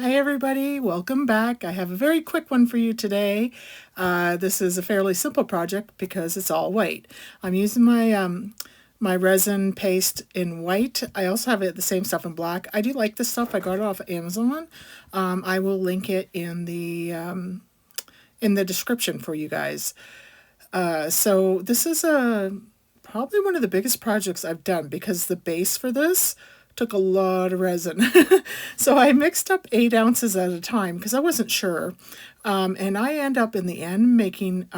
Hi everybody, welcome back. I have a very quick one for you today. This is a fairly simple project because it's all white. I'm using my resin paste in white. I also have the same stuff in black. I do like this stuff. I got it off Amazon. I will link it in the description for you guys. So this is probably one of the biggest projects I've done because the base for this took a lot of resin. So I mixed up 8 ounces at a time because I wasn't sure. And I end up in the end making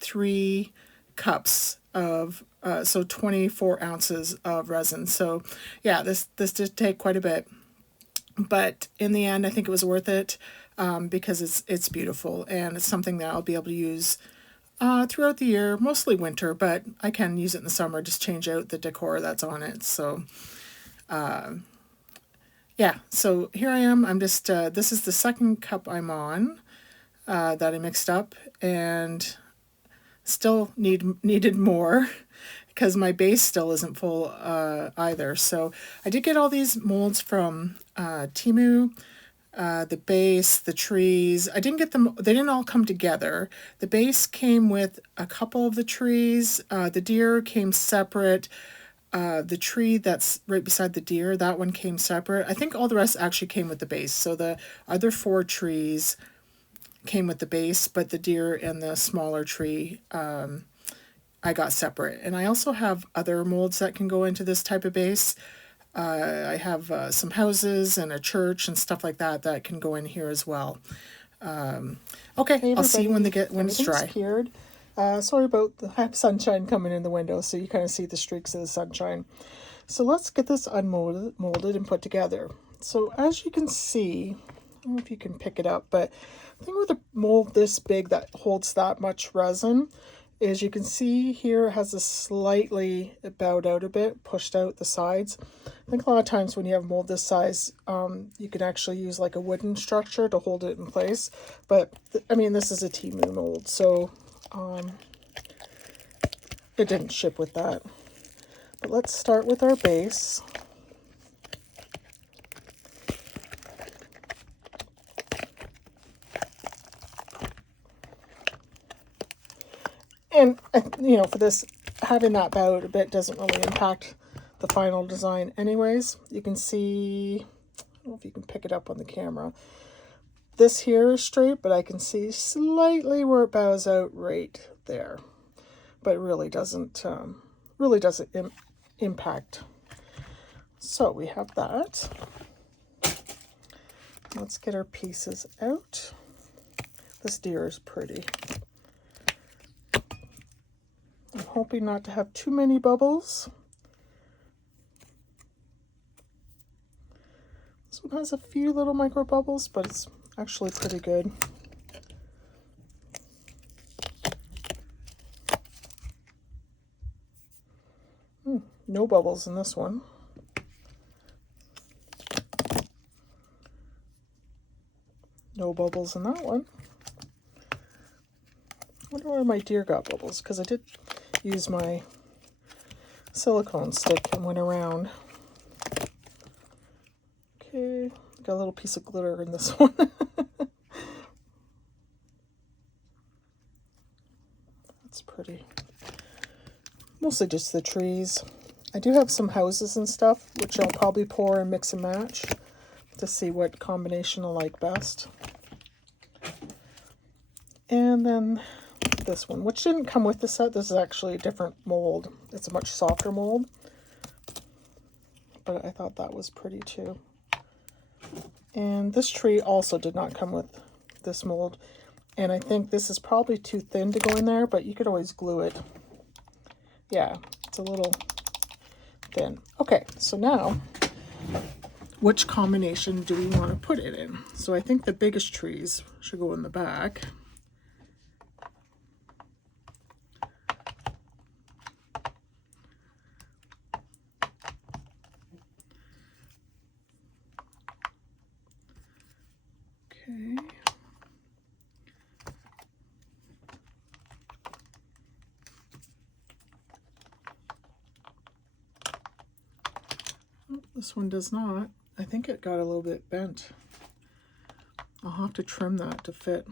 3 cups of, so 24 ounces of resin. So yeah, this did take quite a bit. But in the end, I think it was worth it because it's beautiful and it's something that I'll be able to use throughout the year, mostly winter, but I can use it in the summer, just change out the decor that's on it. So yeah, so here I am. I'm just, this is the second cup I'm on that I mixed up and still needed more because my base still isn't full either. So I did get all these molds from Temu. The base, the trees. I didn't get them, they didn't all come together. The base came with a couple of the trees. The deer came separate. The tree that's right beside the deer, that one came separate. I think all the rest actually came with the base. So the other 4 trees came with the base, but the deer and the smaller tree I got separate. And I also have other molds that can go into this type of base. I have some houses and a church and stuff like that that can go in here as well. Okay, Hey I'll see you everybody, when it's everything's dry. cured. Sorry about the sunshine coming in the window, so you kind of see the streaks of the sunshine. So let's get this molded and put together. So as you can see, I don't know if you can pick it up, but the thing with a mold this big that holds that much resin is you can see here it has a slightly bowed out a bit, pushed out the sides. I think a lot of times when you have mold this size, you can actually use like a wooden structure to hold it in place. But I mean, this is a Temu mold, so it didn't ship with that. But let's start with our base. And, you know, for this, having that bowed a bit doesn't really impact the final design anyways. You can see, I don't know if you can pick it up on the camera. This here is straight, but I can see slightly where it bows out right there. But it really doesn't impact. So we have that. Let's get our pieces out. This deer is pretty. I'm hoping not to have too many bubbles. This one has a few little micro bubbles, but it's actually pretty good. No bubbles in this one. No bubbles in that one. I wonder where my deer got bubbles, because I did use my silicone stick and went around. Okay, got a little piece of glitter in this one. That's pretty. Mostly just the trees. I do have some houses and stuff, which I'll probably pour and mix and match to see what combination I like best. And then this one, which didn't come with the set. This is actually a different mold. It's a much softer mold. But I thought that was pretty too. And this tree also did not come with this mold. And I think this is probably too thin to go in there, but you could always glue it. Yeah, it's a little thin. Okay, so now, which combination do we want to put it in? So I think the biggest trees should go in the back. Okay. Oh, this one does not. I think it got a little bit bent. I'll have to trim that to fit.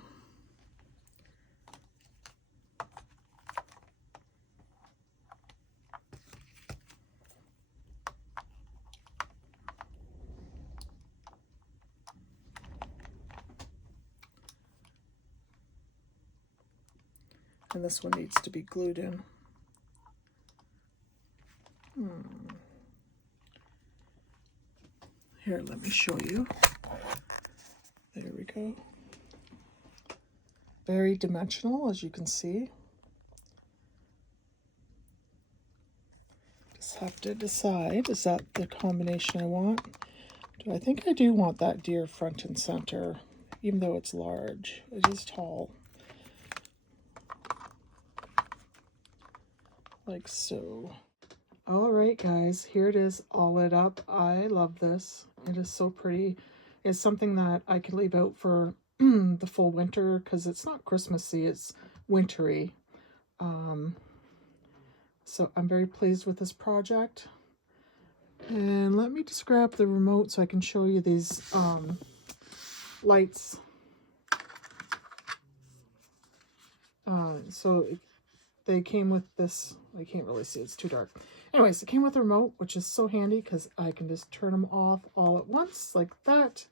And this one needs to be glued in. Here, let me show you. There we go. Very dimensional, as you can see. Just have to decide, is that the combination I want? I think I do want that deer front and center, even though it's large. It is tall. Like so. All right, guys, here it is all lit up. I love this. It is so pretty. It's something that I can leave out for the full winter because it's not Christmassy, it's wintry. So I'm very pleased with this project. And let me just grab the remote so I can show you these lights. They came with this. I can't really see, it's too dark. Anyways, it came with a remote, which is so handy because I can just turn them off all at once like that,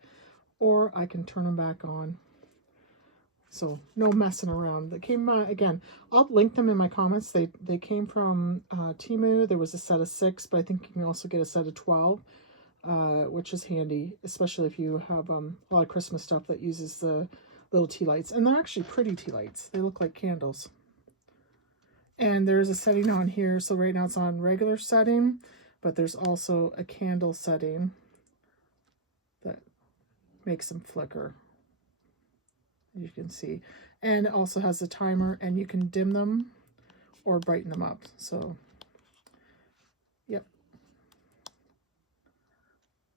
or I can turn them back on. So no messing around. They came, again, I'll link them in my comments. They came from Temu. There was a set of 6, but I think you can also get a set of 12, which is handy, especially if you have a lot of Christmas stuff that uses the little tea lights. And they're actually pretty tea lights. They look like candles. And there's a setting on here. So right now it's on regular setting, but there's also a candle setting that makes them flicker. You can see, and it also has a timer, and you can dim them or brighten them up. So yep,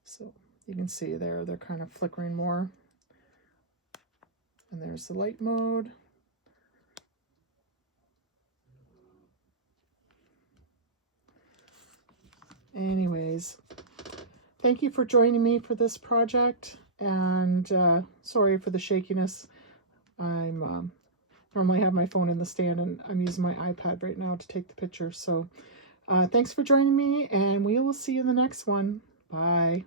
so you can see there they're kind of flickering more. And there's the light mode. Anyways, thank you for joining me for this project, and sorry for the shakiness. I'm normally have my phone in the stand, and I'm using my iPad right now to take the picture. So thanks for joining me, and we will see you in the next one. Bye.